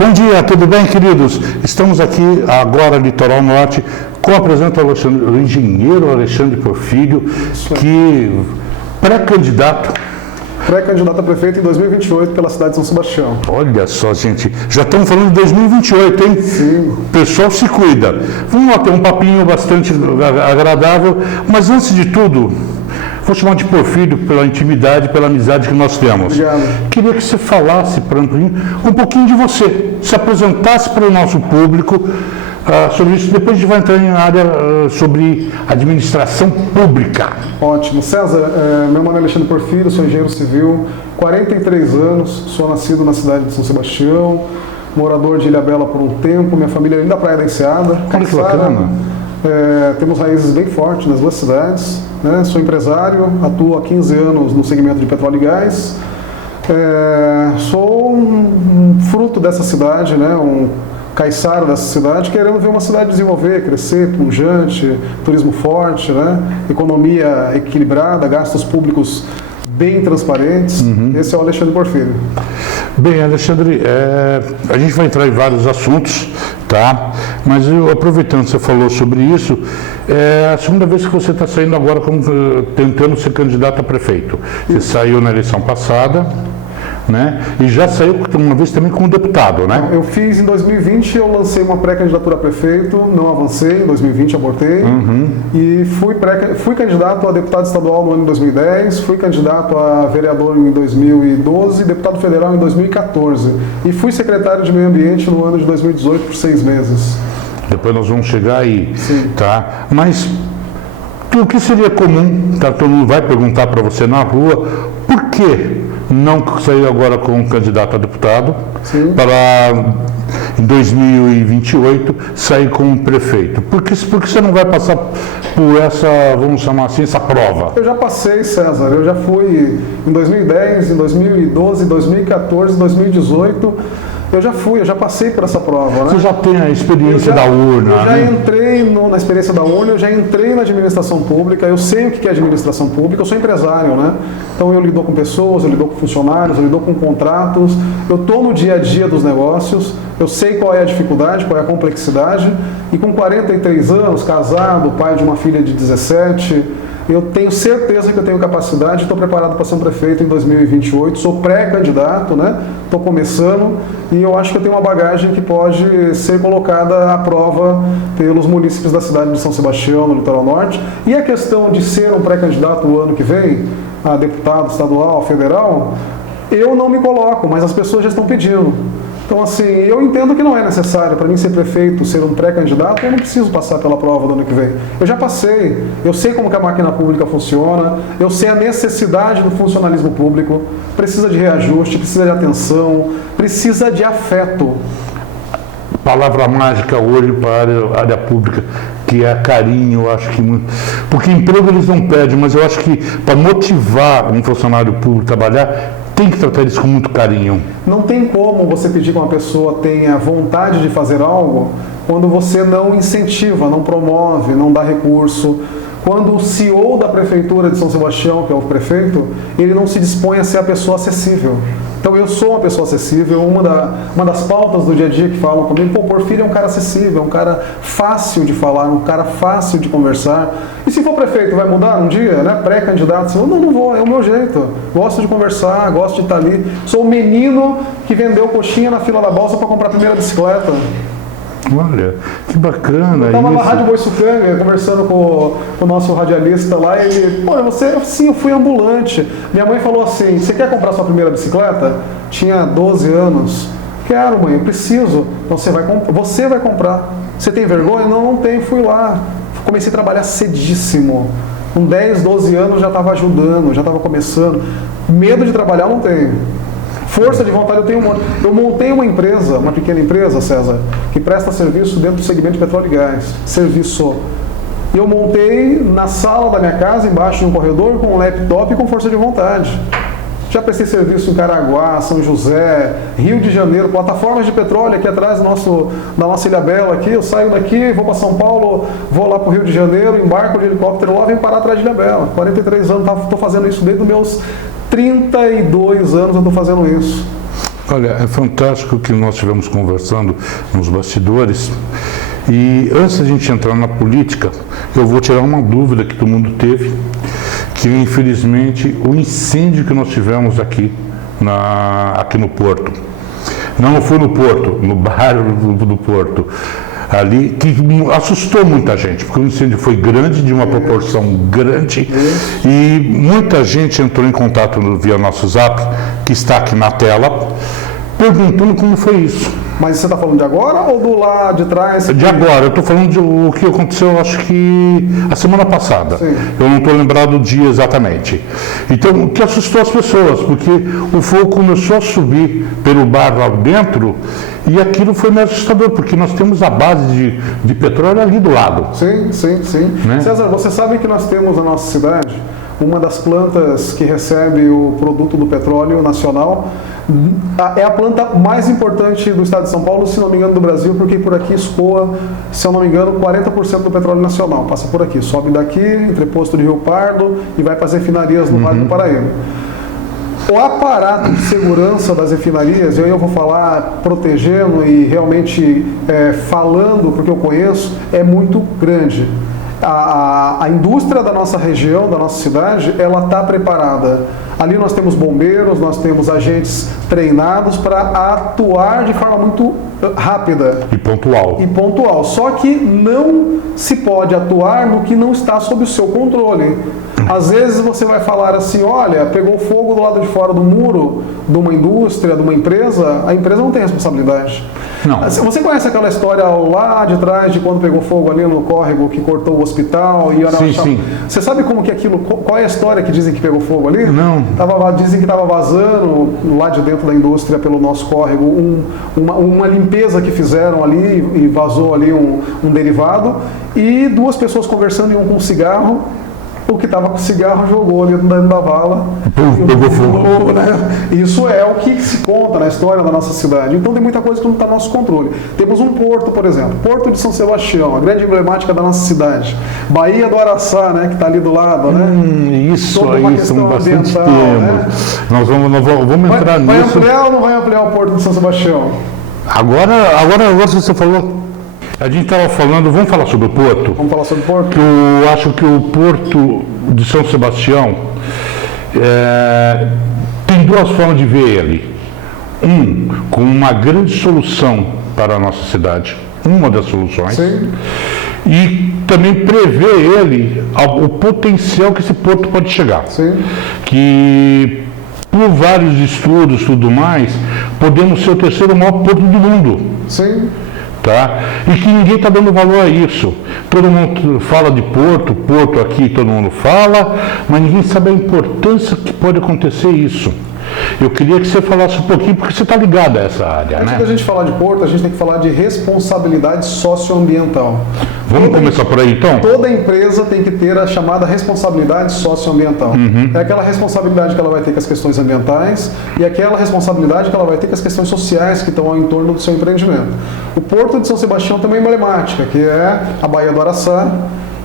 Bom dia, tudo bem, queridos? Estamos aqui agora, Litoral Norte, com a presença do engenheiro Alexandre Porfírio, que pré-candidato a prefeito em 2028 pela cidade de São Sebastião. Olha só, gente, já estamos falando de 2028, hein? Sim. O pessoal se cuida. Vamos lá ter um papinho bastante agradável, mas antes de tudo, vou chamar de Porfírio pela intimidade, pela amizade que nós temos. Obrigado. Queria que você falasse para mim um pouquinho de você, se apresentasse para o nosso público sobre isso. Depois a gente vai entrar em área sobre administração pública. Ótimo. César, meu nome é Alexandre Porfírio, sou engenheiro civil, 43 anos, sou nascido na cidade de São Sebastião, morador de Ilhabela por um tempo, minha família é ali da Praia da Enseada. Olha que bacana. Temos raízes bem fortes nas duas cidades, né? Sou empresário, atuo há 15 anos no segmento de petróleo e gás. Sou um fruto dessa cidade, né? Um caiçara dessa cidade, querendo ver uma cidade desenvolver, crescer, pujante, turismo forte, né? Economia equilibrada, gastos públicos bem transparentes. Esse é o Alexandre Porfírio. Bem, Alexandre, a gente vai entrar em vários assuntos, tá? Mas aproveitando que você falou sobre isso, é a segunda vez que você está saindo agora tentando ser candidato a prefeito. Você saiu na eleição passada, né? E já saiu uma vez também como deputado, né? Eu fiz em 2020, eu lancei uma pré-candidatura a prefeito, não avancei, em 2020 abortei, e fui candidato a deputado estadual no ano de 2010, fui candidato a vereador em 2012, deputado federal em 2014, e fui secretário de meio ambiente no ano de 2018 por 6 meses. Depois nós vamos chegar aí, Sim. tá? Mas o que seria comum, tá? Todo mundo vai perguntar para você na rua, por que não saiu agora como candidato a deputado, Sim. para em 2028 sair como prefeito? Por que você não vai passar por essa, vamos chamar assim, essa prova? Eu já passei, César, eu já fui em 2010, em 2012, 2014, 2018, eu já passei por essa prova, né? Você já tem a experiência da urna, Eu já né? entrei na experiência da urna, eu já entrei na administração pública, eu sei o que é administração pública, eu sou empresário, né? Então eu lido com pessoas, eu lido com funcionários, eu lido com contratos, eu estou no dia a dia dos negócios, eu sei qual é a dificuldade, qual é a complexidade, e com 43 anos, casado, pai de uma filha de 17, eu tenho certeza que eu tenho capacidade, estou preparado para ser um prefeito em 2028, sou pré-candidato, né? Estou começando e eu acho que eu tenho uma bagagem que pode ser colocada à prova pelos munícipes da cidade de São Sebastião, no Litoral Norte. E a questão de ser um pré-candidato o ano que vem, a deputado estadual, federal, eu não me coloco, mas as pessoas já estão pedindo. Então, assim, eu entendo que não é necessário para mim ser prefeito, ser um pré-candidato, eu não preciso passar pela prova do ano que vem. Eu já passei, eu sei como que a máquina pública funciona, eu sei a necessidade do funcionalismo público, precisa de reajuste, precisa de atenção, precisa de afeto. Palavra mágica hoje para a área pública, que é carinho, eu acho que muito. Porque emprego eles não pedem, mas eu acho que para motivar um funcionário público a trabalhar, tem que tratar eles com muito carinho. Não tem como você pedir que uma pessoa tenha vontade de fazer algo quando você não incentiva, não promove, não dá recurso. Quando o CEO da prefeitura de São Sebastião, que é o prefeito, ele não se dispõe a ser a pessoa acessível. Então eu sou uma pessoa acessível, uma das pautas do dia a dia que falam comigo, pô, Porfírio é um cara acessível, é um cara fácil de falar, um cara fácil de conversar. E se for prefeito, vai mudar um dia, né? Pré-candidato, não vou, é o meu jeito. Gosto de conversar, gosto de estar ali. Sou o menino que vendeu coxinha na fila da bolsa para comprar a primeira bicicleta. Olha, que bacana isso. Eu estava na Rádio Boiçucanga, conversando com o nosso radialista lá, e ele, pô, sim, eu fui ambulante. Minha mãe falou assim, você quer comprar sua primeira bicicleta? Tinha 12 anos. Quero, mãe, eu preciso. Então você vai comprar. Você tem vergonha? Não tenho, fui lá. Comecei a trabalhar cedíssimo. Com 10, 12 anos já estava ajudando, já estava começando. Medo de trabalhar eu não tenho. Força de vontade eu tenho um monte. Eu montei uma empresa, uma pequena empresa, César, que presta serviço dentro do segmento de petróleo e gás. Serviço. E eu montei na sala da minha casa, embaixo de um corredor, com um laptop e com força de vontade. Já prestei serviço em Caraguá, São José, Rio de Janeiro, plataformas de petróleo aqui atrás da nossa Ilhabela aqui. Eu saio daqui, vou para São Paulo, vou lá para o Rio de Janeiro, embarco de helicóptero lá, venho parar atrás de Ilhabela. 43 anos, estou fazendo isso desde os meus 32 anos eu estou fazendo isso. Olha, é fantástico que nós estivemos conversando nos bastidores. E antes da gente entrar na política, eu vou tirar uma dúvida que todo mundo teve, que infelizmente o incêndio que nós tivemos aqui no Porto, não foi no Porto, no bairro do Porto, ali, que assustou muita gente, porque o incêndio foi grande, de uma proporção grande, e muita gente entrou em contato via nosso Zap, que está aqui na tela, perguntando como foi isso. Mas você está falando de agora ou do lá de trás? De agora, eu estou falando de o que aconteceu, acho que a semana passada. Sim. Eu não estou lembrado do dia exatamente. Então, o que assustou as pessoas, porque o fogo começou a subir pelo bar lá dentro e aquilo foi meio assustador, porque nós temos a base de petróleo ali do lado. Sim, sim, sim. Né? César, você sabe que nós temos na nossa cidade uma das plantas que recebe o produto do petróleo nacional. É a planta mais importante do estado de São Paulo, se não me engano, do Brasil, porque por aqui escoa, se eu não me engano, 40% do petróleo nacional. Passa por aqui, sobe daqui, entreposto de Rio Pardo e vai para as refinarias no Vale do Paraíba. O aparato de segurança das refinarias, eu vou falar protegendo e realmente falando, porque eu conheço, é muito grande. A indústria da nossa região, da nossa cidade, ela está preparada. Ali nós temos bombeiros, nós temos agentes treinados para atuar de forma muito rápida. E pontual. Só que não se pode atuar no que não está sob o seu controle. Às vezes você vai falar assim, olha, pegou fogo do lado de fora do muro de uma indústria, de uma empresa, a empresa não tem responsabilidade. Não. Você conhece aquela história lá de trás de quando pegou fogo ali no córrego que cortou o hospital? Sim. Você sabe como que aquilo, qual é a história que dizem que pegou fogo ali? Não. Dizem que estava vazando lá de dentro da indústria pelo nosso córrego uma limpeza que fizeram ali e vazou ali um derivado e duas pessoas conversando e um com um cigarro. O que estava com cigarro jogou ali dentro da vala. Pegou fogo. Né? Isso é o que se conta na história da nossa cidade. Então tem muita coisa que não está no nosso controle. Temos um porto, por exemplo, Porto de São Sebastião, a grande emblemática da nossa cidade. Baía do Araçá, né, que está ali do lado. Né? Isso aí são bastante temas. Né? Nós vamos entrar nisso. Vai ampliar ou não vai ampliar o Porto de São Sebastião? Agora você falou. A gente estava falando, vamos falar sobre o Porto? Vamos falar sobre o Porto? Eu acho que o Porto de São Sebastião tem duas formas de ver ele. Com uma grande solução para a nossa cidade, uma das soluções. Sim. E também prever ele, o potencial que esse porto pode chegar. Sim. Que por vários estudos e tudo mais, podemos ser o terceiro maior porto do mundo. Sim. Tá? E que ninguém está dando valor a isso. Todo mundo fala de Porto aqui todo mundo fala, mas ninguém sabe a importância que pode acontecer isso. Eu queria que você falasse um pouquinho, porque você está ligado a essa área, Antes né? da gente falar de Porto, a gente tem que falar de responsabilidade socioambiental. Vamos começar por aí, então? Toda empresa tem que ter a chamada responsabilidade socioambiental. É aquela responsabilidade que ela vai ter com as questões ambientais e aquela responsabilidade que ela vai ter com as questões sociais que estão ao entorno do seu empreendimento. O Porto de São Sebastião também é emblemática, que é a Baía do Araçá,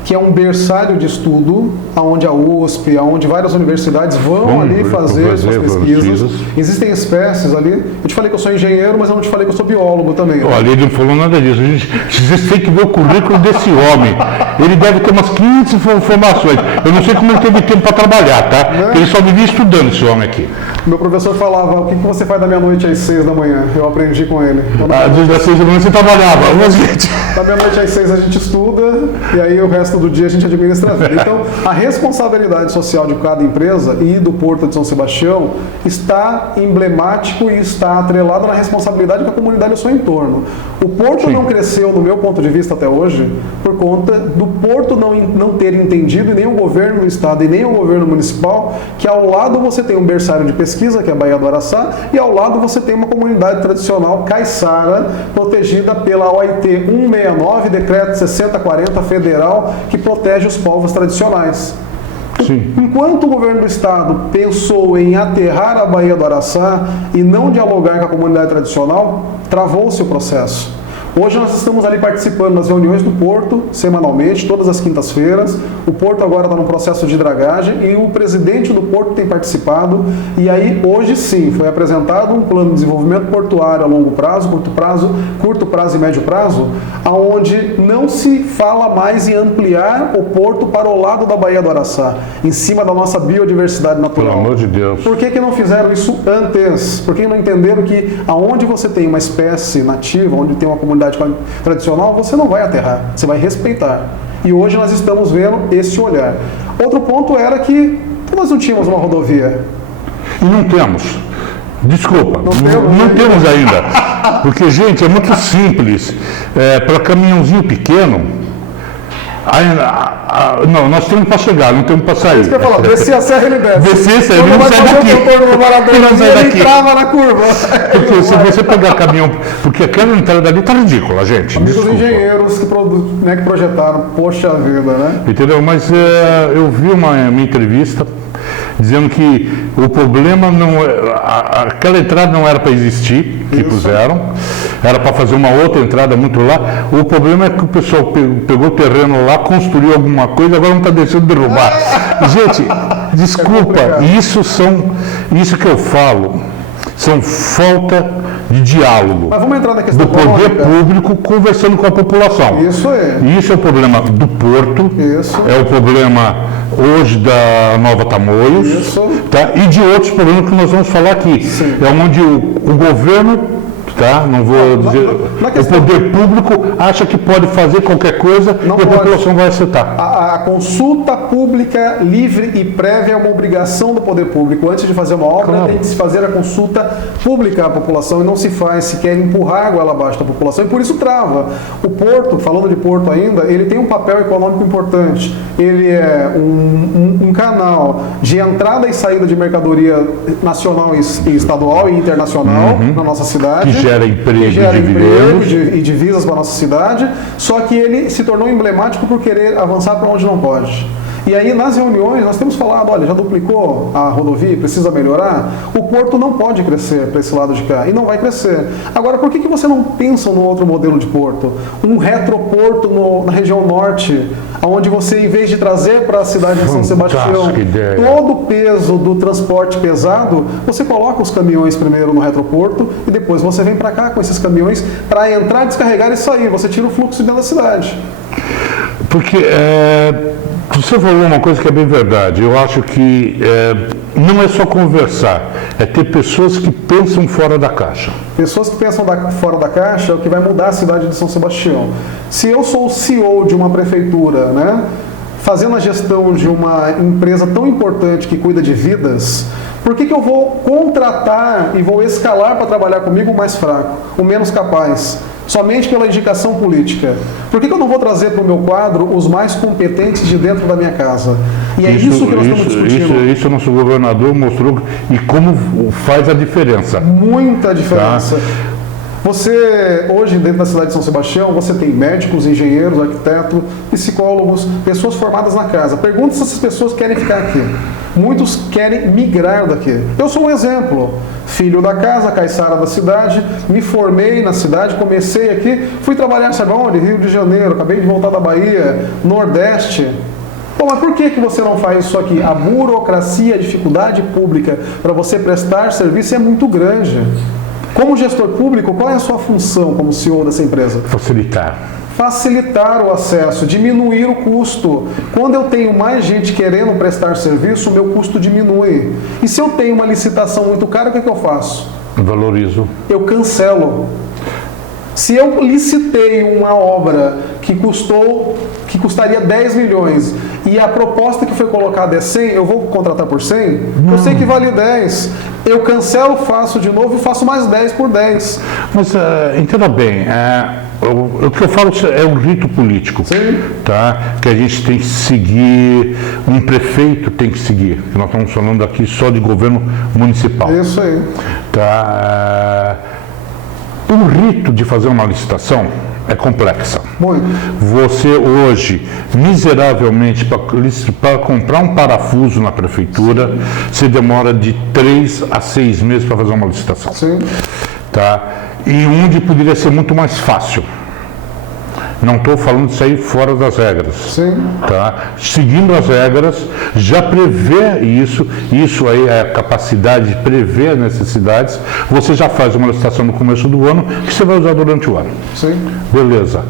que é um berçário de estudo, onde a USP, onde várias universidades vão ali fazer suas pesquisas. Existem espécies ali. Eu te falei que eu sou engenheiro, mas eu não te falei que eu sou biólogo também. Né? Olha, ele não falou nada disso. Vocês têm que ver o currículo desse homem. Ele deve ter umas 15 formações. Eu não sei como ele teve tempo para trabalhar, tá? Né? Ele só vivia estudando, esse homem aqui. Meu professor falava, o que você faz da meia-noite às 6 da manhã? Eu aprendi com ele. Às vezes às 6 da manhã você trabalhava. Da meia-noite às 6 a gente estuda e aí o resto do dia a gente administra a vida. Então, a responsabilidade social de cada empresa e do Porto de São Sebastião está emblemático e está atrelado na responsabilidade com a comunidade ao seu entorno. O Porto não cresceu, do meu ponto de vista até hoje, por conta do Porto não ter entendido, e nem o governo do estado e nem o governo municipal, que ao lado você tem um berçário de pesquisa, que é a Baía do Araçá, e ao lado você tem uma comunidade tradicional caiçara, protegida pela OIT 169, Decreto 6040 Federal, que protege os povos tradicionais. Sim. Enquanto o governo do estado pensou em aterrar a Baía do Araçá e não dialogar com a comunidade tradicional, travou-se o processo. Hoje nós estamos ali participando das reuniões do Porto, semanalmente, todas as quintas-feiras. O Porto agora está no processo de dragagem e o presidente do Porto tem participado. E aí, hoje sim, foi apresentado um plano de desenvolvimento portuário a longo prazo, curto prazo e médio prazo, aonde não se fala mais em ampliar o Porto para o lado da Baía do Araçá, em cima da nossa biodiversidade natural. Pelo amor de Deus. Por que não fizeram isso antes? Por que não entenderam que aonde você tem uma espécie nativa, onde tem uma comunidade tradicional, você não vai aterrar, você vai respeitar. E hoje nós estamos vendo esse olhar. Outro ponto era que nós não tínhamos uma rodovia. E não temos. Desculpa, não temos ainda. Porque, gente, é muito simples. Para caminhãozinho pequeno, não, nós temos para chegar, não temos para sair. Isso que eu ia falar, descer a serra ele desce. Descer, ele não sai daqui. Ele trava na curva. Porque se você pegar caminhão, porque aquela entrada ali está ridícula, gente. Amigos engenheiros que projetaram, poxa vida, né? Entendeu? Mas eu vi uma entrevista dizendo que o problema não aquela entrada não era para existir, que puseram, era para fazer uma outra entrada muito lá. O problema é que o pessoal pegou o terreno lá, construiu alguma coisa, agora não está deixando derrubar. Gente, desculpa, isso que eu falo são falta de diálogo. Mas vamos entrar na questão do poder público conversando com a população. Isso é. Isso é o problema do Porto, isso. É o problema hoje da Nova Tamoios, isso. Tá? E de outros problemas que nós vamos falar aqui. Sim. É onde o governo, tá? Não vou dizer, o poder público acha que pode fazer qualquer coisa e a população vai aceitar. A consulta pública livre e prévia é uma obrigação do poder público. Antes de fazer uma obra, tem que se fazer a consulta pública à população e não se faz, se quer empurrar a goela abaixo da população e por isso trava. O Porto, falando de Porto ainda, ele tem um papel econômico importante. Ele é um canal de entrada e saída de mercadoria nacional e estadual e internacional na nossa cidade. Gera emprego e divisas para a nossa cidade, só que ele se tornou emblemático por querer avançar para onde não pode. E aí, nas reuniões, nós temos falado, olha, já duplicou a rodovia, precisa melhorar? O Porto não pode crescer para esse lado de cá, e não vai crescer. Agora, por que você não pensa no outro modelo de porto? Um retroporto na região norte, onde você, em vez de trazer para a cidade de São Sebastião todo o peso do transporte pesado, você coloca os caminhões primeiro no retroporto, e depois você vem para cá com esses caminhões para entrar, descarregar e sair. Você tira o fluxo dentro da cidade. Porque você falou uma coisa que é bem verdade. Eu acho que não é só conversar, é ter pessoas que pensam fora da caixa. Pessoas que pensam fora da caixa é o que vai mudar a cidade de São Sebastião. Se eu sou o CEO de uma prefeitura, né, fazendo a gestão de uma empresa tão importante que cuida de vidas, por que eu vou contratar e vou escalar para trabalhar comigo o mais fraco, o menos capaz? Somente pela indicação política. Por que eu não vou trazer para o meu quadro os mais competentes de dentro da minha casa? E é isso que nós estamos discutindo. Isso o nosso governador mostrou e como faz a diferença. Muita diferença. Tá? Você, hoje, dentro da cidade de São Sebastião, você tem médicos, engenheiros, arquitetos, psicólogos, pessoas formadas na casa. Pergunta se essas pessoas querem ficar aqui. Muitos querem migrar daqui. Eu sou um exemplo. Filho da casa, caiçara da cidade, me formei na cidade, comecei aqui, fui trabalhar, sabe onde? Rio de Janeiro, acabei de voltar da Bahia, Nordeste. Bom, mas por que você não faz isso aqui? A burocracia, a dificuldade pública para você prestar serviço é muito grande. Como gestor público, qual é a sua função como CEO dessa empresa? Facilitar o acesso, diminuir o custo. Quando eu tenho mais gente querendo prestar serviço, o meu custo diminui. E se eu tenho uma licitação muito cara, o que eu faço? Valorizo. Eu cancelo. Se eu licitei uma obra que custaria 10 milhões e a proposta que foi colocada é 100, eu vou contratar por 100? Não. Eu sei que vale 10. Eu cancelo, faço de novo e faço mais 10 por 10. Mas entenda bem, o que eu falo é um rito político. Sim. Tá? Que a gente tem que seguir, um prefeito tem que seguir. Nós estamos falando aqui só de governo municipal. Isso aí. Tá? O rito de fazer uma licitação é complexa. Muito. Você hoje, miseravelmente, para comprar um parafuso na prefeitura, você demora de 3 a 6 meses para fazer uma licitação. Sim. Tá? E onde poderia ser muito mais fácil. Não estou falando de sair fora das regras. Sim. Tá? Seguindo as regras, já prevê isso aí é a capacidade de prever as necessidades. Você já faz uma licitação no começo do ano que você vai usar durante o ano. Sim. Beleza.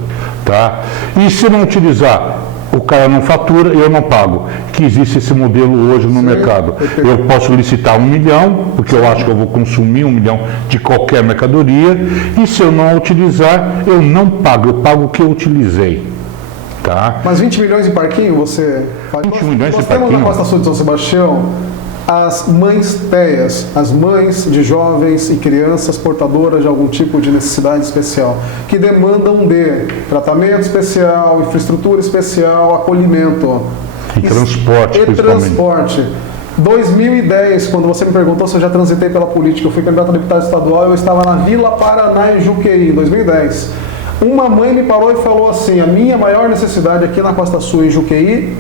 Tá? E se não utilizar, o cara não fatura e eu não pago. Que existe esse modelo hoje no mercado. Eu posso licitar 1 milhão, porque eu acho que eu vou consumir 1 milhão de qualquer mercadoria, e se eu não utilizar, eu não pago, eu pago o que eu utilizei. Tá? Mas 20 milhões em parquinho, você faz? 20 milhões Nós de temos parquinho? na Costa Sul de São Sebastião as mães TEAs, as mães de jovens e crianças portadoras de algum tipo de necessidade especial, que demandam de tratamento especial, infraestrutura especial, acolhimento. E transporte, principalmente. Transporte. 2010, quando você me perguntou se eu já transitei pela política, eu fui candidato a deputado estadual, eu estava na Vila Paraná, em Juqueí, em 2010. Uma mãe me parou e falou assim: a minha maior necessidade aqui na Costa Sul, em Juqueí,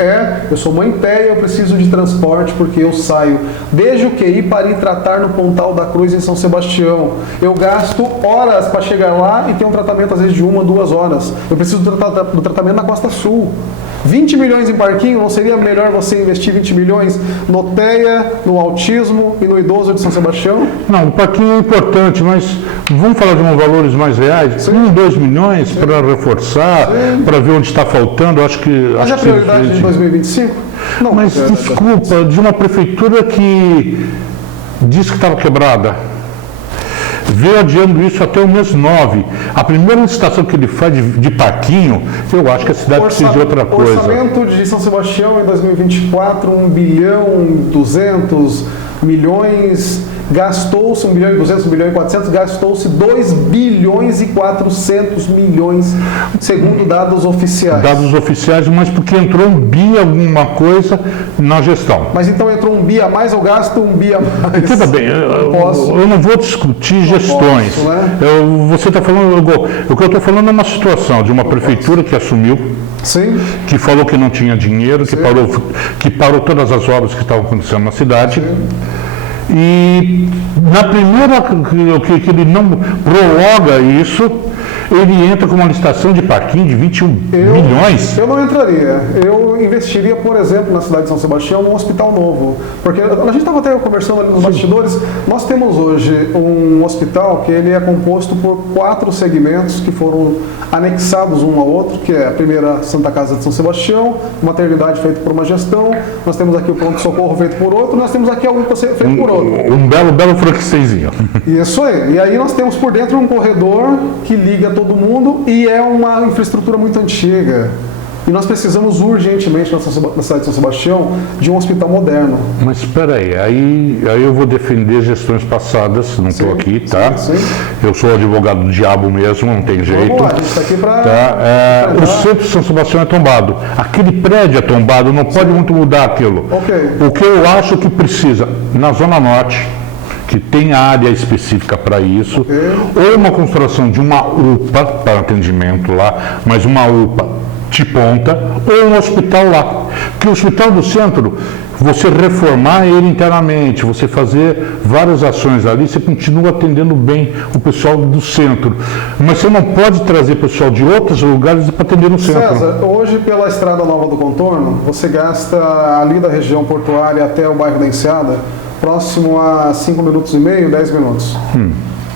eu sou mãe TEA, eu preciso de transporte porque eu saio de Juqueí para ir tratar no Pontal da Cruz, em São Sebastião. Eu gasto horas para chegar lá e ter um tratamento às vezes de 1 a 2 horas. Eu preciso do tratamento na Costa Sul. 20 milhões em parquinho, não seria melhor você investir 20 milhões no TEA, no autismo e no idoso de São Sebastião? Não, o parquinho é importante, mas vamos falar de uns valores mais reais? Sim. 1, 2 milhões para reforçar, para ver onde está faltando, acho que... Mas acho a prioridade de 2025? Não. Mas desculpa, de uma prefeitura que disse que estava quebrada, veio adiando isso até o mês 9. A primeira licitação que ele faz de parquinho, eu acho que a cidade precisa de outra coisa. O orçamento de São Sebastião em 2024, 1 bilhão 200 milhões, gastou-se 1 bilhão e 200, 1 bilhão e 400, gastou-se 2 bilhões e 400 milhões, segundo dados oficiais. Dados oficiais, mas porque entrou um bi alguma coisa na gestão. Mas então entrou um bi a mais, eu gasto 1 bi a mais. Tudo bem, eu não vou discutir gestões. Posso, né? Você está falando, o que eu estou falando é uma situação de uma prefeitura que assumiu, Sim. que falou que não tinha dinheiro, que parou todas as obras que estavam acontecendo na cidade. Sim. E na primeira que ele não prorroga isso, ele entra com uma licitação de parquinho de 21 milhões. Eu não entraria. Eu investiria, por exemplo, na cidade de São Sebastião, num hospital novo. Porque a gente estava até conversando ali nos bastidores, nós temos hoje um hospital que ele é composto por 4 segmentos que foram anexados um ao outro, que é a primeira Santa Casa de São Sebastião, maternidade feita por uma gestão, nós temos aqui o pronto-socorro feito por outro, nós temos aqui a UPA feito por outro. Um belo franquicenzinho. Isso aí. E aí nós temos por dentro um corredor que liga todo mundo e é uma infraestrutura muito antiga. E nós precisamos urgentemente na cidade de São Sebastião de um hospital moderno. Mas espera aí eu vou defender gestões passadas, não estou aqui, tá? Sim. Eu sou advogado do diabo mesmo, não tem jeito. Vamos lá, a gente está aqui para... Tá? O centro de São Sebastião é tombado. Aquele prédio é tombado, não pode muito mudar aquilo. Okay. O que eu acho que precisa, na Zona Norte, que tem área específica para isso, ou uma construção de uma UPA para atendimento lá, mas uma UPA de ponta, ou um hospital lá. Porque o hospital do centro, você reformar ele internamente, você fazer várias ações ali, você continua atendendo bem o pessoal do centro. Mas você não pode trazer pessoal de outros lugares para atender no centro. César, hoje pela Estrada Nova do Contorno, você gasta ali da região portuária até o bairro da Enseada, próximo a 5 minutos e meio, 10 minutos.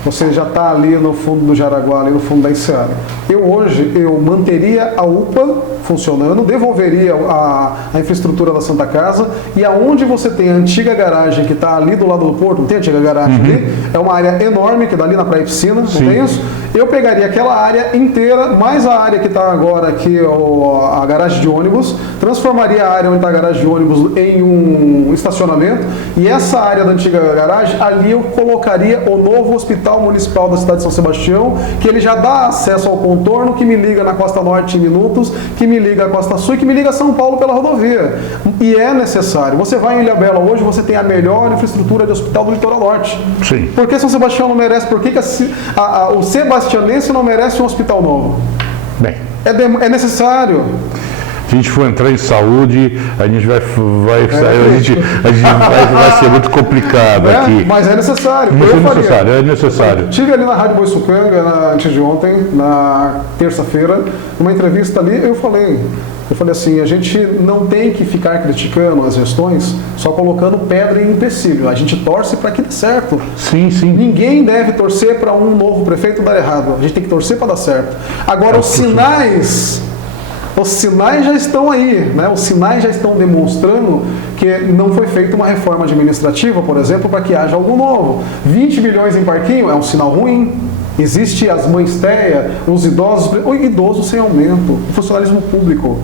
Você já está ali no fundo do Jaraguá, ali no fundo da Enseada. Eu manteria a UPA funcionando, devolveria a infraestrutura da Santa Casa, e aonde você tem a antiga garagem que está ali do lado do porto, não tem a antiga garagem ali? É uma área enorme que dá ali na Praia Piscina, não tem isso? Eu pegaria aquela área inteira, mais a área que está agora aqui, a garagem de ônibus, transformaria a área onde está a garagem de ônibus em um estacionamento, e essa área da antiga garagem, ali eu colocaria o novo hospital municipal da cidade de São Sebastião, que ele já dá acesso ao contorno, que me liga na Costa Norte em minutos, que me liga à Costa Sul e que me liga a São Paulo pela rodovia. E é necessário. Você vai em Ilhabela hoje, você tem a melhor infraestrutura de hospital do litoral norte. Sim. Por que São Sebastião não merece? Por que o sebastianense não merece um hospital novo? Bem. É necessário. Se a gente for entrar em saúde, a gente vai ser muito complicado aqui. Mas é necessário. É necessário. Estive ali na Rádio Boiçucanga antes de ontem, na terça-feira, numa entrevista ali, eu falei assim, a gente não tem que ficar criticando as gestões só colocando pedra em empecilho. A gente torce para que dê certo. Sim, sim. Ninguém deve torcer para um novo prefeito dar errado. A gente tem que torcer para dar certo. Agora, os sinais já estão aí, né? Os sinais já estão demonstrando que não foi feita uma reforma administrativa, por exemplo, para que haja algo novo. 20 bilhões em parquinho é um sinal ruim. Existe as mães teia, os idosos, o idoso sem aumento, o funcionalismo público.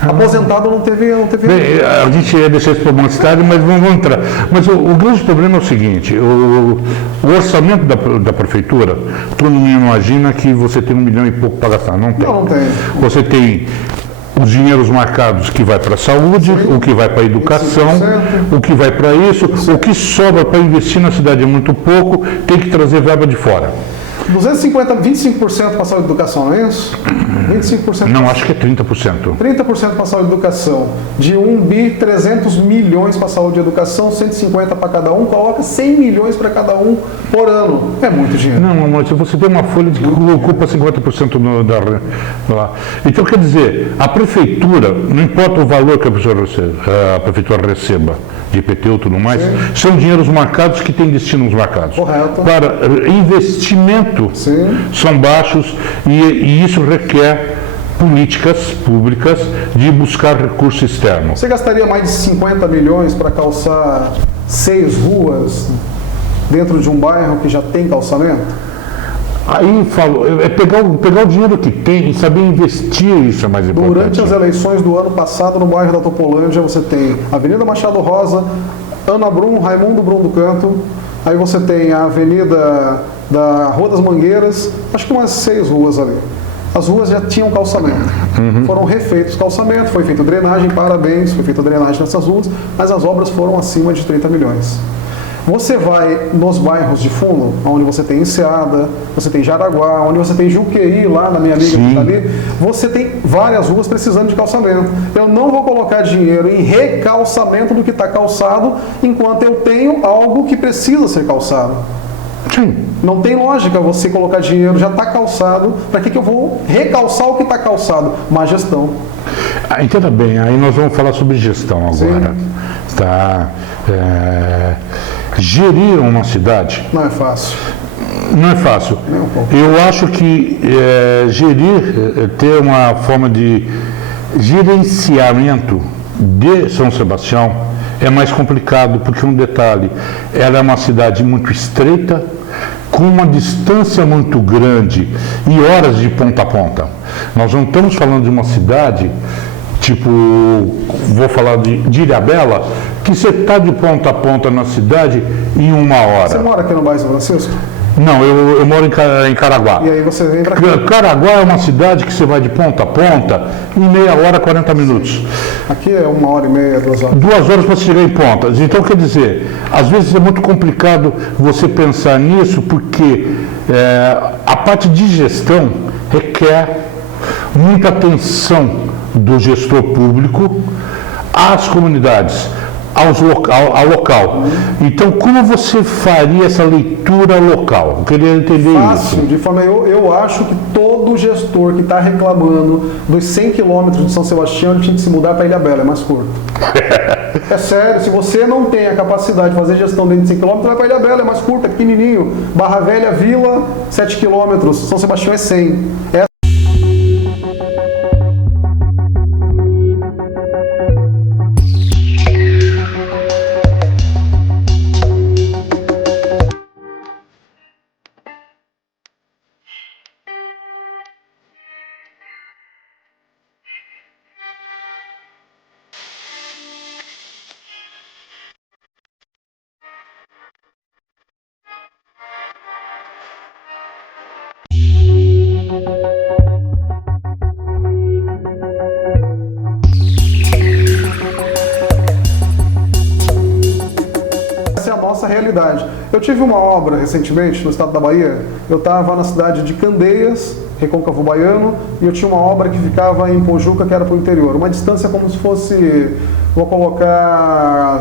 Aposentado não teve. Bem, a gente ia deixar isso para mais tarde, mas vamos entrar. Mas o grande problema é o seguinte: o orçamento da prefeitura, todo mundo imagina que você tem 1 milhão e pouco para gastar. Não tem. Não tem. Você tem os dinheiros marcados que vai para a saúde, o que vai para a educação, 25%. o que vai para isso, o que sobra para investir na cidade é muito pouco, tem que trazer verba de fora. 25% para a saúde e educação, não é isso? 25%. Não, acho que é 30%. 30% para a saúde e educação. De 1 bi, 300 milhões para a saúde e educação, 150 para cada um, coloca 100 milhões para cada um por ano. É muito dinheiro. Não, mas se você tem uma folha que ocupa 50% lá. Então, quer dizer, a prefeitura, não importa o valor que a prefeitura receba, de IPTU e tudo mais, são dinheiros marcados que têm destinos marcados. Correto. Para investimento, são baixos e isso requer políticas públicas de buscar recurso externo. Você gastaria mais de 50 milhões para calçar 6 ruas dentro de um bairro que já tem calçamento? Aí é pegar o dinheiro que tem e saber investir, isso é mais importante. Durante as eleições do ano passado, no bairro da Topolândia, você tem Avenida Machado Rosa, Ana Brum, Raimundo Brum do Canto, aí você tem a Avenida da Rua das Mangueiras, acho que umas 6 ruas ali. As ruas já tinham calçamento. Foram refeitos calçamento, foi feita drenagem, parabéns, foi feita drenagem nessas ruas, mas as obras foram acima de 30 milhões. Você vai nos bairros de fundo, onde você tem Enseada, você tem Jaraguá, onde você tem Juqueí, lá na minha amiga que está ali, você tem várias ruas precisando de calçamento. Eu não vou colocar dinheiro em recalçamento do que está calçado, enquanto eu tenho algo que precisa ser calçado. Sim. Não tem lógica você colocar dinheiro, já está calçado, para que eu vou recalçar o que está calçado? Má gestão. Entenda bem, aí nós vamos falar sobre gestão agora. Tá? Gerir uma cidade não é fácil. Não é fácil. Eu acho que ter uma forma de gerenciamento de São Sebastião é mais complicado, porque um detalhe, ela é uma cidade muito estreita, com uma distância muito grande e horas de ponta a ponta. Nós não estamos falando de uma cidade, tipo, vou falar de Ilhabela, que você está de ponta a ponta na cidade em 1 hora. Você mora aqui no bairro São Francisco? Não, eu moro em Caraguá. E aí você vem para cá? Caraguá é uma cidade que você vai de ponta a ponta em meia hora, 40 minutos. Aqui é 1h30, 2 horas. 2 horas para chegar em pontas. Então, quer dizer, às vezes é muito complicado você pensar nisso, porque a parte de gestão requer muita atenção do gestor público às comunidades, ao local. Então, como você faria essa leitura local? Eu queria entender Fácil, isso. de forma eu acho que todo gestor que está reclamando dos 100 quilômetros de São Sebastião, ele tinha que se mudar para Ilhabela, é mais curto. É sério, se você não tem a capacidade de fazer gestão dentro de 100 quilômetros, vai para Ilhabela, é mais curto, é pequenininho. Barra Velha, Vila, 7 quilômetros, São Sebastião é 100. Nossa realidade. Eu tive uma obra recentemente no estado da Bahia, eu estava na cidade de Candeias, Recôncavo Baiano, e eu tinha uma obra que ficava em Pojuca, que era para o interior. Uma distância como se fosse, vou colocar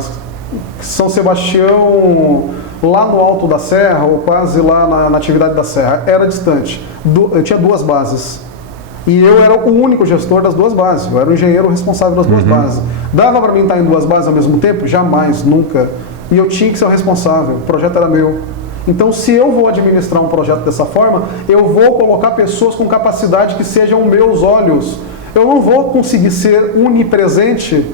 São Sebastião lá no alto da serra, ou quase lá na Natividade da Serra. Era distante. Eu tinha 2 bases. E eu era o único gestor das 2 bases. Eu era o engenheiro responsável das 2 bases. Dava para mim estar em 2 bases ao mesmo tempo? Jamais, nunca. E eu tinha que ser o responsável. O projeto era meu. Então, se eu vou administrar um projeto dessa forma, eu vou colocar pessoas com capacidade que sejam meus olhos. Eu não vou conseguir ser onipresente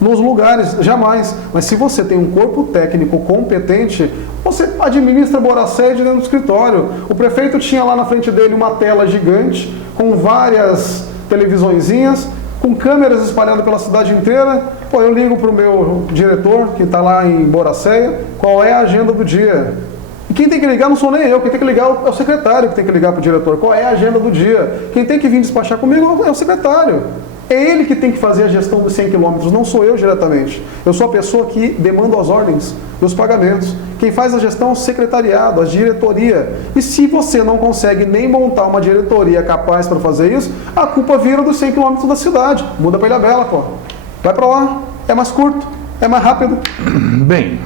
nos lugares, jamais. Mas se você tem um corpo técnico competente, você administra Boracéia dentro do escritório. O prefeito tinha lá na frente dele uma tela gigante, com várias televisõezinhas, com câmeras espalhadas pela cidade inteira. Pô, eu ligo para o meu diretor, que está lá em Boracéia, qual é a agenda do dia. E quem tem que ligar não sou nem eu, quem tem que ligar é o secretário que tem que ligar para o diretor. Qual é a agenda do dia? Quem tem que vir despachar comigo é o secretário. É ele que tem que fazer a gestão dos 100 quilômetros, não sou eu diretamente. Eu sou a pessoa que demanda as ordens e os pagamentos. Quem faz a gestão é o secretariado, a diretoria. E se você não consegue nem montar uma diretoria capaz para fazer isso, a culpa vira dos 100 quilômetros da cidade. Muda para Ilhabela, pô. Vai para lá. É mais curto, é mais rápido. Bem,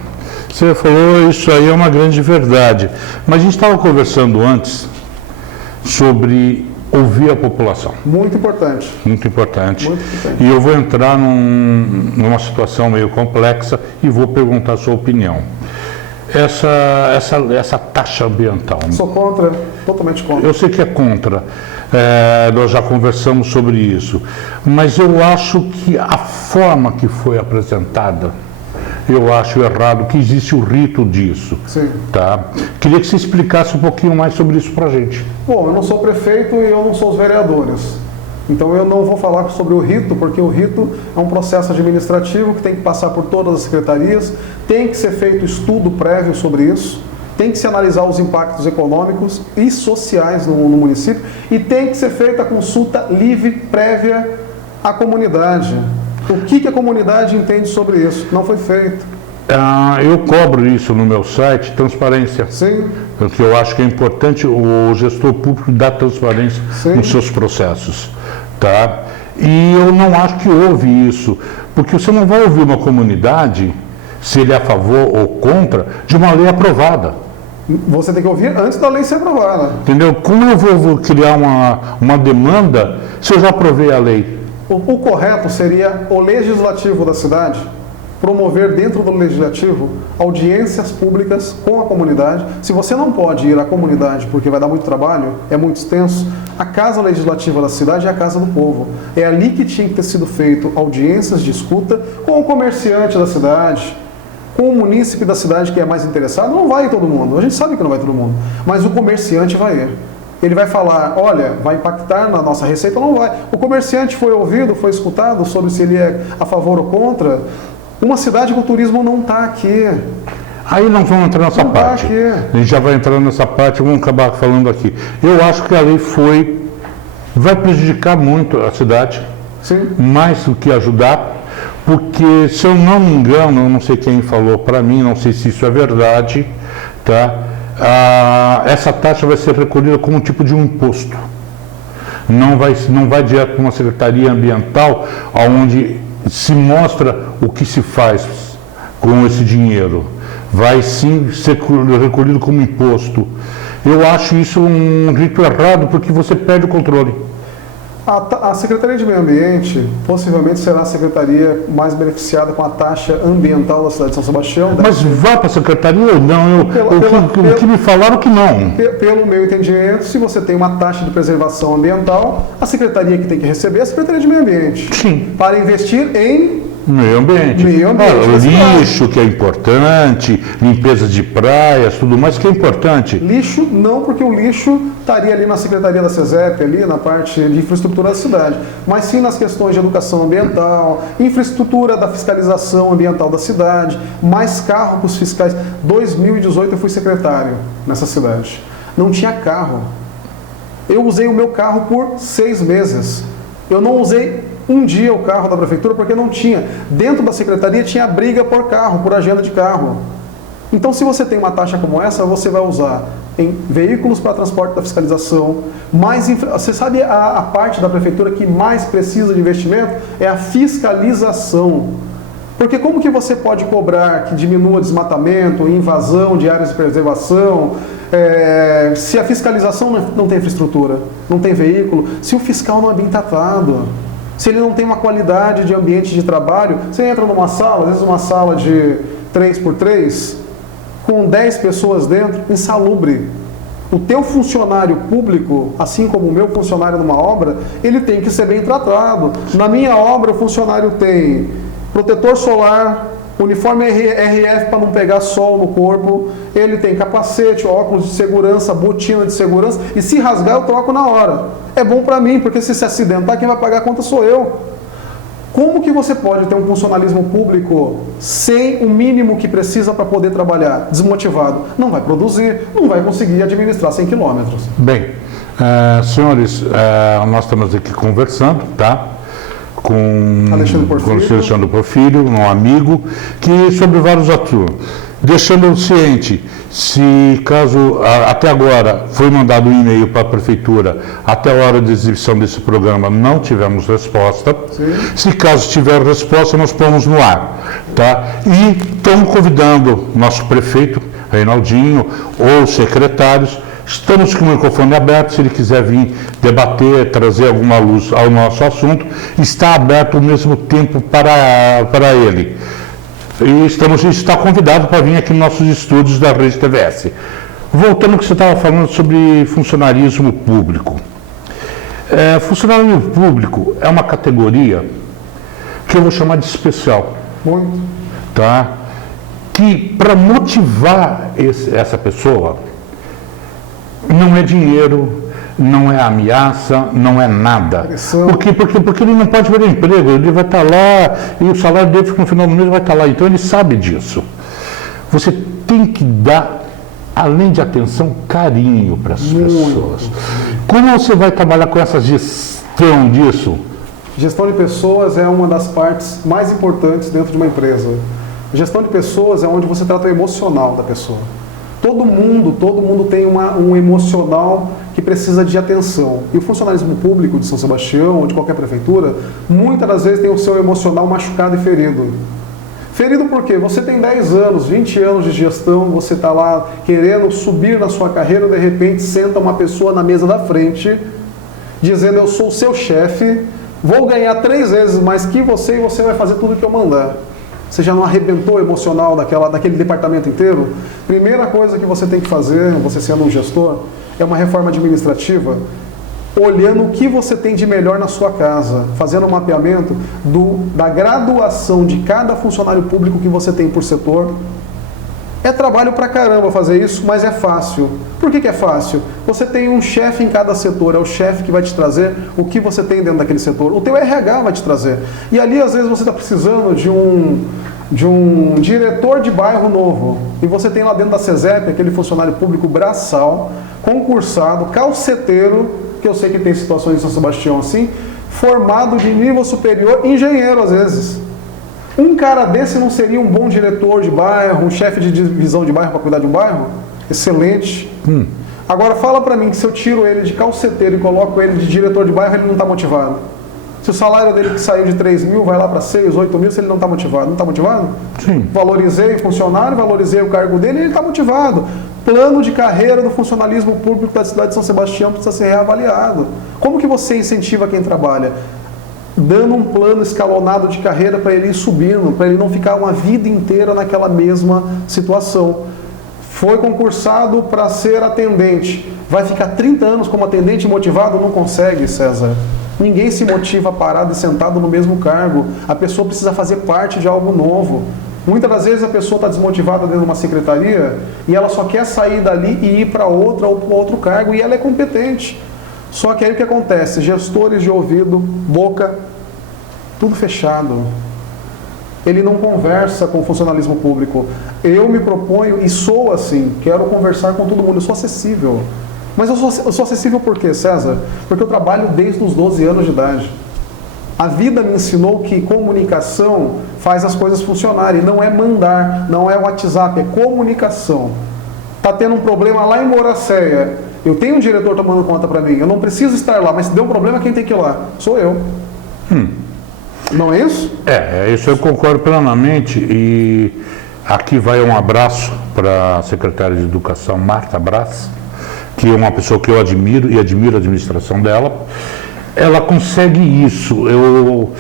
você falou, isso aí é uma grande verdade. Mas a gente estava conversando antes sobre ouvir a população. Muito importante. Muito importante. Muito importante. E eu vou entrar numa situação meio complexa e vou perguntar a sua opinião. Essa taxa ambiental. Sou contra, totalmente contra. Eu sei que é contra, nós já conversamos sobre isso, mas eu acho que a forma que foi apresentada, eu acho errado, que existe o rito disso. Sim. Tá? Queria que você explicasse um pouquinho mais sobre isso para a gente. Bom, eu não sou prefeito e eu não sou os vereadores. Então eu não vou falar sobre o rito, porque o rito é um processo administrativo que tem que passar por todas as secretarias, tem que ser feito estudo prévio sobre isso, tem que se analisar os impactos econômicos e sociais no município e tem que ser feita a consulta livre prévia à comunidade. O que a comunidade entende sobre isso? Não foi feito. Eu cobro isso no meu site, transparência. Sim. Porque eu acho que é importante o gestor público dar transparência Sim. nos seus processos. Tá? E eu não acho que houve isso, porque você não vai ouvir uma comunidade, se ele é a favor ou contra, de uma lei aprovada. Você tem que ouvir antes da lei ser aprovada. Entendeu? Como eu vou criar uma demanda se eu já aprovei a lei? O correto seria o legislativo da cidade promover dentro do legislativo audiências públicas com a comunidade. Se você não pode ir à comunidade porque vai dar muito trabalho, é muito extenso, a Casa Legislativa da cidade é a Casa do Povo. É ali que tinha que ter sido feito audiências de escuta com o comerciante da cidade, com o munícipe da cidade que é mais interessado. Não vai todo mundo, a gente sabe que não vai todo mundo, mas o comerciante vai ir. Ele vai falar, olha, vai impactar na nossa receita ou não vai. O comerciante foi ouvido, foi escutado sobre se ele é a favor ou contra. Uma cidade com turismo não está aqui. Aí não vamos entrar nessa parte. A gente já vai entrar nessa parte, vamos acabar falando aqui. Eu acho que a lei vai prejudicar muito a cidade, Sim. mais do que ajudar, porque, se eu não me engano, eu não sei quem falou para mim, não sei se isso é verdade, tá? Essa taxa vai ser recolhida como um tipo de um imposto. Não vai direto para uma secretaria ambiental, onde se mostra o que se faz com esse dinheiro. Vai sim ser recolhido como imposto. Eu acho isso um rito errado, porque você perde o controle. A Secretaria de Meio Ambiente possivelmente será a secretaria mais beneficiada com a taxa ambiental da cidade de São Sebastião. Mas vai para a secretaria ou não? O que me falaram que não. Pelo meu entendimento, se você tem uma taxa de preservação ambiental, a secretaria que tem que receber é a Secretaria de Meio Ambiente. Sim. Para investir em meio ambiente. Lixo, que é importante, limpeza de praias, tudo mais que é importante. Lixo não, porque o lixo estaria ali na Secretaria da SESEP, ali na parte de infraestrutura da cidade, mas sim nas questões de educação ambiental, infraestrutura da fiscalização ambiental da cidade, mais carro para os fiscais. 2018 eu fui secretário nessa cidade. Não tinha carro. Eu usei o meu carro por 6 meses. Eu não usei um dia o carro da prefeitura porque não tinha. Dentro da secretaria tinha briga por carro, por agenda de carro. Então, se você tem uma taxa como essa, você vai usar em veículos para transporte da fiscalização, você sabe a parte da prefeitura que mais precisa de investimento? É a fiscalização. Porque como que você pode cobrar que diminua desmatamento, invasão de áreas de preservação, se a fiscalização não tem infraestrutura, não tem veículo, se o fiscal não é bem tratado, se ele não tem uma qualidade de ambiente de trabalho? Você entra numa sala, às vezes uma sala de 3x3, com 10 pessoas dentro, insalubre. O teu funcionário público, assim como o meu funcionário numa obra, ele tem que ser bem tratado. Na minha obra, o funcionário tem protetor solar, uniforme RF para não pegar sol no corpo, ele tem capacete, óculos de segurança, botina de segurança, e se rasgar eu troco na hora. É bom para mim, porque se acidentar, quem vai pagar a conta sou eu. Como que você pode ter um funcionalismo público sem o mínimo que precisa para poder trabalhar? Desmotivado. Não vai produzir, não vai conseguir administrar 100 quilômetros. Bem, senhores, nós estamos aqui conversando, tá? Com Alexandre Porfírio, um amigo, que sobre vários assuntos, deixando ciente, se caso até agora foi mandado um e-mail para a prefeitura, até a hora de exibição desse programa não tivemos resposta. Sim. Se caso tiver resposta, nós pomos no ar, tá? E estamos convidando nosso prefeito, Reinaldinho, ou secretários. Estamos com o microfone aberto, se ele quiser vir debater, trazer alguma luz ao nosso assunto, está aberto ao mesmo tempo para ele. E está convidado para vir aqui nos nossos estúdios da Rede TVS. Voltando ao que você estava falando sobre funcionarismo público. Funcionarismo público é uma categoria que eu vou chamar de especial. Muito. Tá? Que para motivar essa pessoa, não é dinheiro, não é ameaça, não é nada. Porque ele não pode perder emprego, ele vai estar lá e o salário dele no final do mês vai estar lá, então ele sabe disso. Você tem que dar, além de atenção, carinho para as pessoas. Como você vai trabalhar com essa gestão disso? Gestão de pessoas é uma das partes mais importantes dentro de uma empresa. Gestão de pessoas é onde você trata o emocional da pessoa. Todo mundo tem um emocional que precisa de atenção. E o funcionalismo público de São Sebastião ou de qualquer prefeitura, muitas das vezes tem o seu emocional machucado e ferido. Ferido por quê? Você tem 10 anos, 20 anos de gestão, você está lá querendo subir na sua carreira, de repente senta uma pessoa na mesa da frente, dizendo: eu sou o seu chefe, vou ganhar 3 vezes mais que você e você vai fazer tudo o que eu mandar. Você já não arrebentou o emocional daquele departamento inteiro? Primeira coisa que você tem que fazer, você sendo um gestor, é uma reforma administrativa, olhando o que você tem de melhor na sua casa, fazendo um mapeamento da graduação de cada funcionário público que você tem por setor. É trabalho pra caramba fazer isso, mas é fácil. Por que é fácil? Você tem um chefe em cada setor, é o chefe que vai te trazer o que você tem dentro daquele setor. O teu RH vai te trazer. E ali, às vezes, você está precisando de um diretor de bairro novo. E você tem lá dentro da CESEP, aquele funcionário público braçal, concursado, calceteiro, que eu sei que tem situações em São Sebastião assim, formado de nível superior, engenheiro às vezes. Um cara desse não seria um bom diretor de bairro, um chefe de divisão de bairro para cuidar de um bairro? Excelente. Agora fala para mim que se eu tiro ele de calceteiro e coloco ele de diretor de bairro, ele não está motivado. Se o salário dele que saiu de 3 mil vai lá para 6, 8 mil, se ele não está motivado. Não está motivado? Sim. Valorizei o funcionário, valorizei o cargo dele e ele está motivado. Plano de carreira do funcionalismo público da cidade de São Sebastião precisa ser reavaliado. Como que você incentiva quem trabalha? Dando um plano escalonado de carreira para ele ir subindo, para ele não ficar uma vida inteira naquela mesma situação. Foi concursado para ser atendente, vai ficar 30 anos como atendente motivado? Não consegue, César. Ninguém se motiva parado e sentado no mesmo cargo. A pessoa precisa fazer parte de algo novo. Muitas das vezes a pessoa está desmotivada dentro de uma secretaria e ela só quer sair dali e ir para outra ou para outro cargo e ela é competente. Só que aí o que acontece? Gestores de ouvido, boca, tudo fechado. Ele não conversa com o funcionalismo público. Eu me proponho e sou assim, quero conversar com todo mundo, eu sou acessível. Mas eu sou acessível por quê, César? Porque eu trabalho desde os 12 anos de idade. A vida me ensinou que comunicação faz as coisas funcionarem. Não é mandar, não é WhatsApp, é comunicação. está tendo um problema lá em Moracéia. Eu tenho um diretor tomando conta para mim. Eu não preciso estar lá, mas se der um problema, quem tem que ir lá? Sou eu. Não é isso? Isso eu concordo plenamente. E aqui vai um abraço para a secretária de Educação, Marta Braz, que é uma pessoa que eu admiro e admiro a administração dela. Ela consegue isso. Eu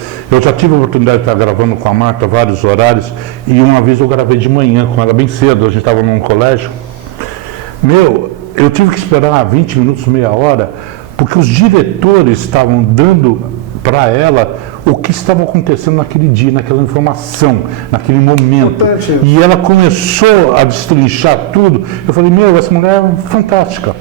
já tive a oportunidade de estar gravando com a Marta vários horários, e uma vez eu gravei de manhã com ela bem cedo, a gente estava num colégio. Eu tive que esperar 20 minutos, meia hora, porque os diretores estavam dando para ela o que estava acontecendo naquele dia, naquela informação, naquele momento. E ela começou a destrinchar tudo. Eu falei, essa mulher é fantástica.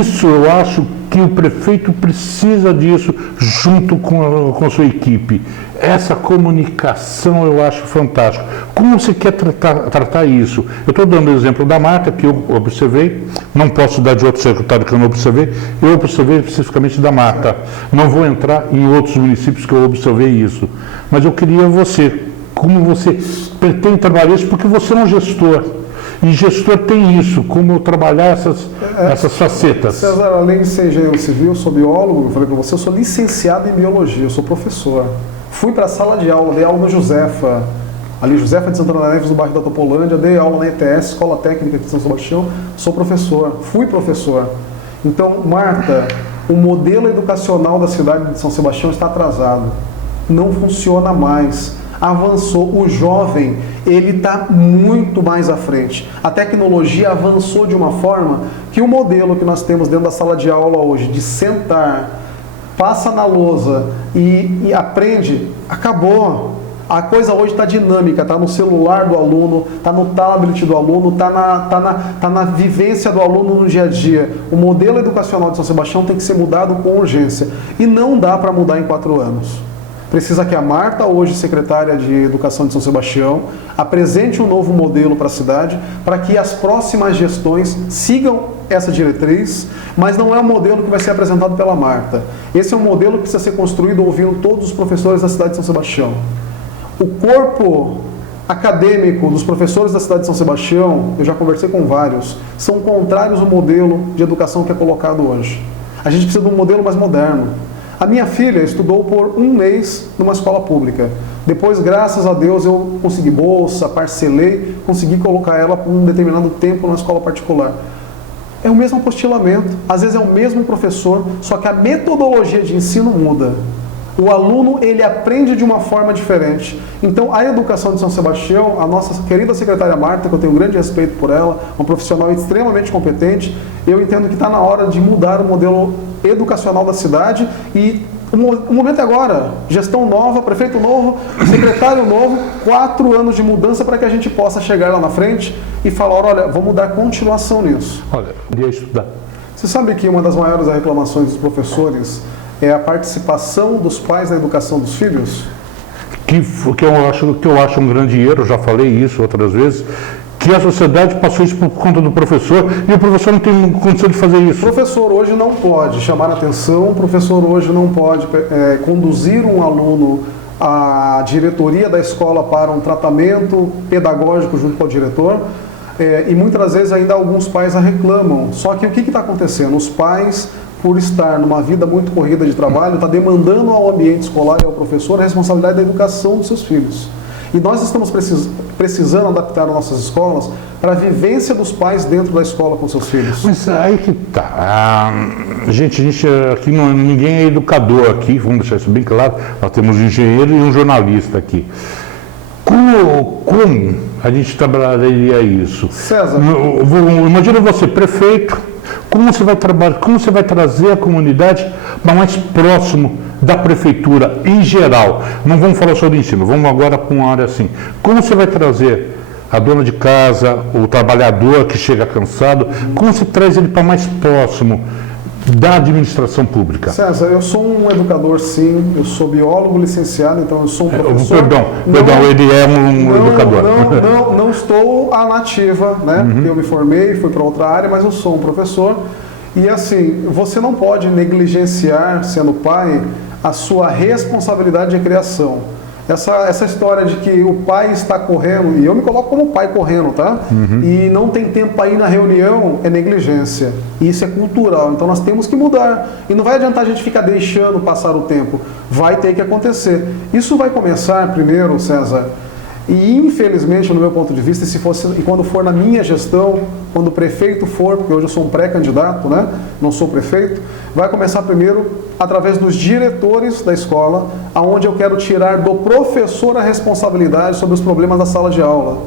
Isso eu acho que o prefeito precisa disso junto com a sua equipe. Essa comunicação eu acho fantástico. Como você quer tratar isso? Eu estou dando o exemplo da Marta, que eu observei, não posso dar de outro secretário que eu não observei, eu observei especificamente da Marta. Não vou entrar em outros municípios que eu observei isso. Mas eu queria como você pretende trabalhar isso, porque você é um gestor. E gestor tem isso, como trabalhar essas facetas. César, além de ser engenheiro civil, eu sou biólogo, eu falei para você, eu sou licenciado em biologia, eu sou professor. Fui para a sala de aula, dei aula no Josefa, ali Josefa de Santana Neves, no bairro da Topolândia, dei aula na ETS, Escola Técnica de São Sebastião, sou professor, fui professor. Então, Marta, o modelo educacional da cidade de São Sebastião está atrasado, não funciona mais. Avançou, o jovem, ele está muito mais à frente. A tecnologia avançou de uma forma que o modelo que nós temos dentro da sala de aula hoje, de sentar, passa na lousa e aprende, acabou. A coisa hoje está dinâmica, está no celular do aluno, está no tablet do aluno, está na vivência do aluno no dia a dia. O modelo educacional de São Sebastião tem que ser mudado com urgência. E não dá para mudar em 4 anos. Precisa que a Marta, hoje secretária de Educação de São Sebastião, apresente um novo modelo para a cidade, para que as próximas gestões sigam essa diretriz, mas não é um modelo que vai ser apresentado pela Marta. Esse é um modelo que precisa ser construído ouvindo todos os professores da cidade de São Sebastião. O corpo acadêmico dos professores da cidade de São Sebastião, eu já conversei com vários, são contrários ao modelo de educação que é colocado hoje. A gente precisa de um modelo mais moderno. A minha filha estudou por 1 mês numa escola pública. Depois, graças a Deus, eu consegui bolsa, parcelei, consegui colocar ela por um determinado tempo na escola particular. É o mesmo apostilamento, às vezes é o mesmo professor, só que a metodologia de ensino muda. O aluno, ele aprende de uma forma diferente. Então, a educação de São Sebastião, a nossa querida secretária Marta, que eu tenho um grande respeito por ela, uma profissional extremamente competente, eu entendo que está na hora de mudar o modelo educacional da cidade e o momento é agora. Gestão nova, prefeito novo, secretário novo, 4 anos de mudança para que a gente possa chegar lá na frente e falar, olha, vamos dar continuação nisso. Olha, eu queria estudar. Você sabe que uma das maiores reclamações dos professores é a participação dos pais na educação dos filhos? Que eu acho um grande erro, já falei isso outras vezes, que a sociedade passou isso por conta do professor e o professor não tem condição de fazer isso. O professor hoje não pode chamar a atenção, o professor hoje não pode conduzir um aluno à diretoria da escola para um tratamento pedagógico junto ao diretor, e muitas vezes ainda alguns pais a reclamam. Só que o que está acontecendo? Os pais, por estar numa vida muito corrida de trabalho, está demandando ao ambiente escolar e ao professor a responsabilidade da educação dos seus filhos. E nós estamos precisando adaptar as nossas escolas para a vivência dos pais dentro da escola com seus filhos. Mas aí que tá. Gente aqui ninguém é educador aqui, vamos deixar isso bem claro. Nós temos um engenheiro e um jornalista aqui. Como a gente trabalharia isso? César. Imagina você, prefeito, como você vai trabalhar, como você vai trazer a comunidade para mais próximo da prefeitura em geral? Não vamos falar só do ensino, vamos agora para uma área assim. Como você vai trazer a dona de casa, o trabalhador que chega cansado, como você traz ele para mais próximo da administração pública? César, eu sou um educador, sim, eu sou biólogo licenciado, então eu sou um professor. Perdão, ele é um educador. Não estou à nativa, né? Uhum. Eu me formei, fui para outra área, mas eu sou um professor. E assim, você não pode negligenciar, sendo pai, a sua responsabilidade de criação. Essa história de que o pai está correndo, e eu me coloco como pai correndo, tá? E não tem tempo para ir na reunião, é negligência. E isso é cultural, então nós temos que mudar. E não vai adiantar a gente ficar deixando passar o tempo, vai ter que acontecer. Isso vai começar primeiro, César, e infelizmente, no meu ponto de vista, e quando for na minha gestão, quando o prefeito for, porque hoje eu sou um pré-candidato, né? Não sou prefeito, vai começar primeiro através dos diretores da escola, aonde eu quero tirar do professor a responsabilidade sobre os problemas da sala de aula.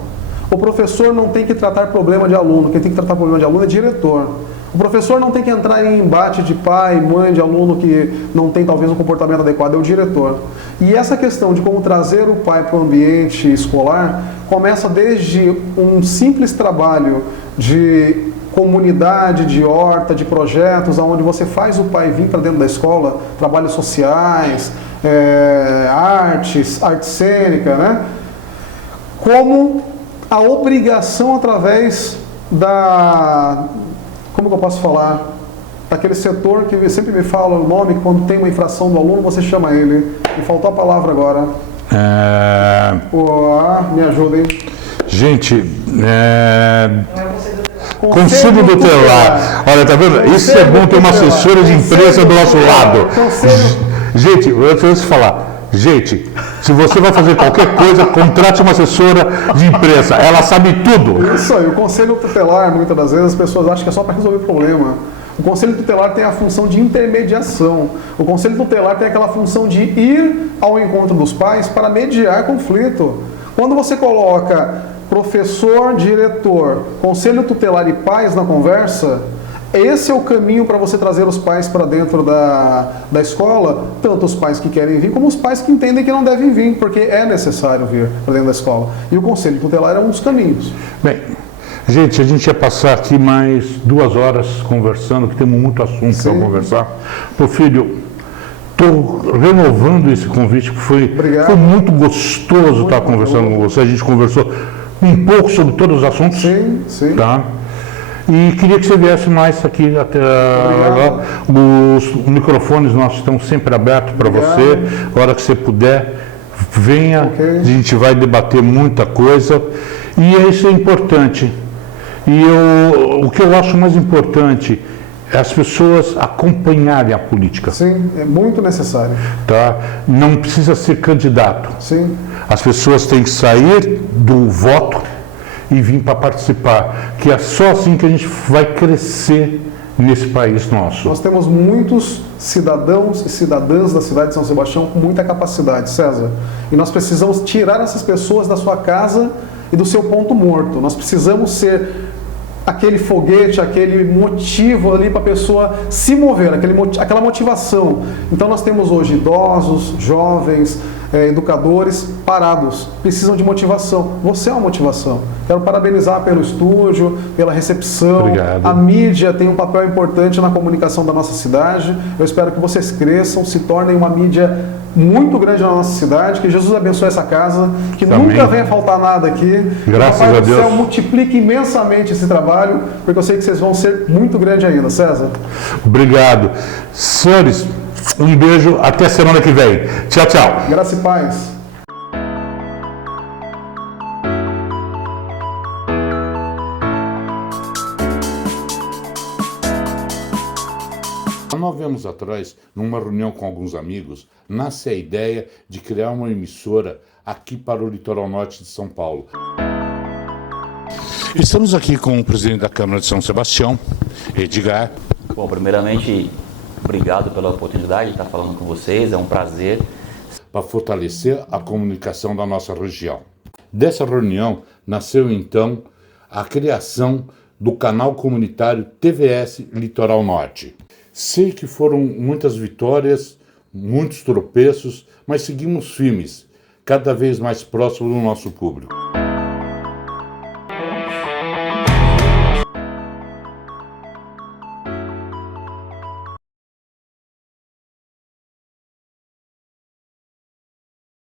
O professor não tem que tratar problema de aluno, quem tem que tratar problema de aluno é diretor. O professor não tem que entrar em embate de pai, mãe, de aluno que não tem talvez um comportamento adequado, é o diretor. E essa questão de como trazer o pai para o ambiente escolar começa desde um simples trabalho de comunidade, de horta, de projetos, onde você faz o pai vir para dentro da escola, trabalhos sociais, arte cênica, né? Como a obrigação através como que eu posso falar? Daquele setor que sempre me fala o nome, que quando tem uma infração do aluno, você chama ele. Me faltou a palavra agora. Me ajuda, hein? Gente, Conselho Tutelar. Olha, tá vendo? Isso é bom ter uma assessora de imprensa do nosso lado. Gente, antes de falar, gente, se você vai fazer qualquer coisa, contrate uma assessora de imprensa. Ela sabe tudo. Isso aí, o Conselho Tutelar, muitas das vezes, as pessoas acham que é só para resolver problema. O Conselho Tutelar tem a função de intermediação. O Conselho Tutelar tem aquela função de ir ao encontro dos pais para mediar conflito. Quando você coloca professor, diretor, Conselho Tutelar e pais na conversa, esse é o caminho para você trazer os pais para dentro da escola, tanto os pais que querem vir, como os pais que entendem que não devem vir, porque é necessário vir para dentro da escola. E o Conselho Tutelar é um dos caminhos. Bem, gente, a gente ia passar aqui mais 2 horas conversando, que temos muito assunto para conversar. Porfírio, estou renovando esse convite, porque foi muito gostoso estar conversando com você. A gente conversou um pouco sobre todos os assuntos. Sim, sim. Tá? E queria que você viesse mais aqui até lá. Os microfones nossos estão sempre abertos para você. A hora que você puder, venha. A gente vai debater muita coisa. E isso é importante. E o que eu acho mais importante é as pessoas acompanharem a política. Sim, é muito necessário. Tá? Não precisa ser candidato. Sim. As pessoas têm que sair do voto e vir para participar, que é só assim que a gente vai crescer nesse país nosso. Nós temos muitos cidadãos e cidadãs da cidade de São Sebastião com muita capacidade, César. E nós precisamos tirar essas pessoas da sua casa e do seu ponto morto. Nós precisamos ser aquele foguete, aquele motivo ali para a pessoa se mover, aquela motivação. Então nós temos hoje idosos, jovens, educadores parados, precisam de motivação. Você é uma motivação. Quero parabenizar pelo estúdio, pela recepção. Obrigado. A mídia tem um papel importante na comunicação da nossa cidade. Eu espero que vocês cresçam, se tornem uma mídia muito grande na nossa cidade, que Jesus abençoe essa casa, que Amém. Nunca venha faltar nada aqui. Graças a Deus. O Papai do céu multiplique imensamente esse trabalho, porque eu sei que vocês vão ser muito grandes ainda, César. Obrigado. Senhores, um beijo, até semana que vem. Tchau, tchau. Graça e paz. Há 9 anos atrás, numa reunião com alguns amigos, nasce a ideia de criar uma emissora aqui para o litoral norte de São Paulo. Estamos aqui com o presidente da Câmara de São Sebastião, Edgar. Bom, primeiramente, obrigado pela oportunidade de estar falando com vocês, é um prazer. Para fortalecer a comunicação da nossa região. Dessa reunião nasceu então a criação do canal comunitário TVS Litoral Norte. Sei que foram muitas vitórias, muitos tropeços, mas seguimos firmes, cada vez mais próximos do nosso público.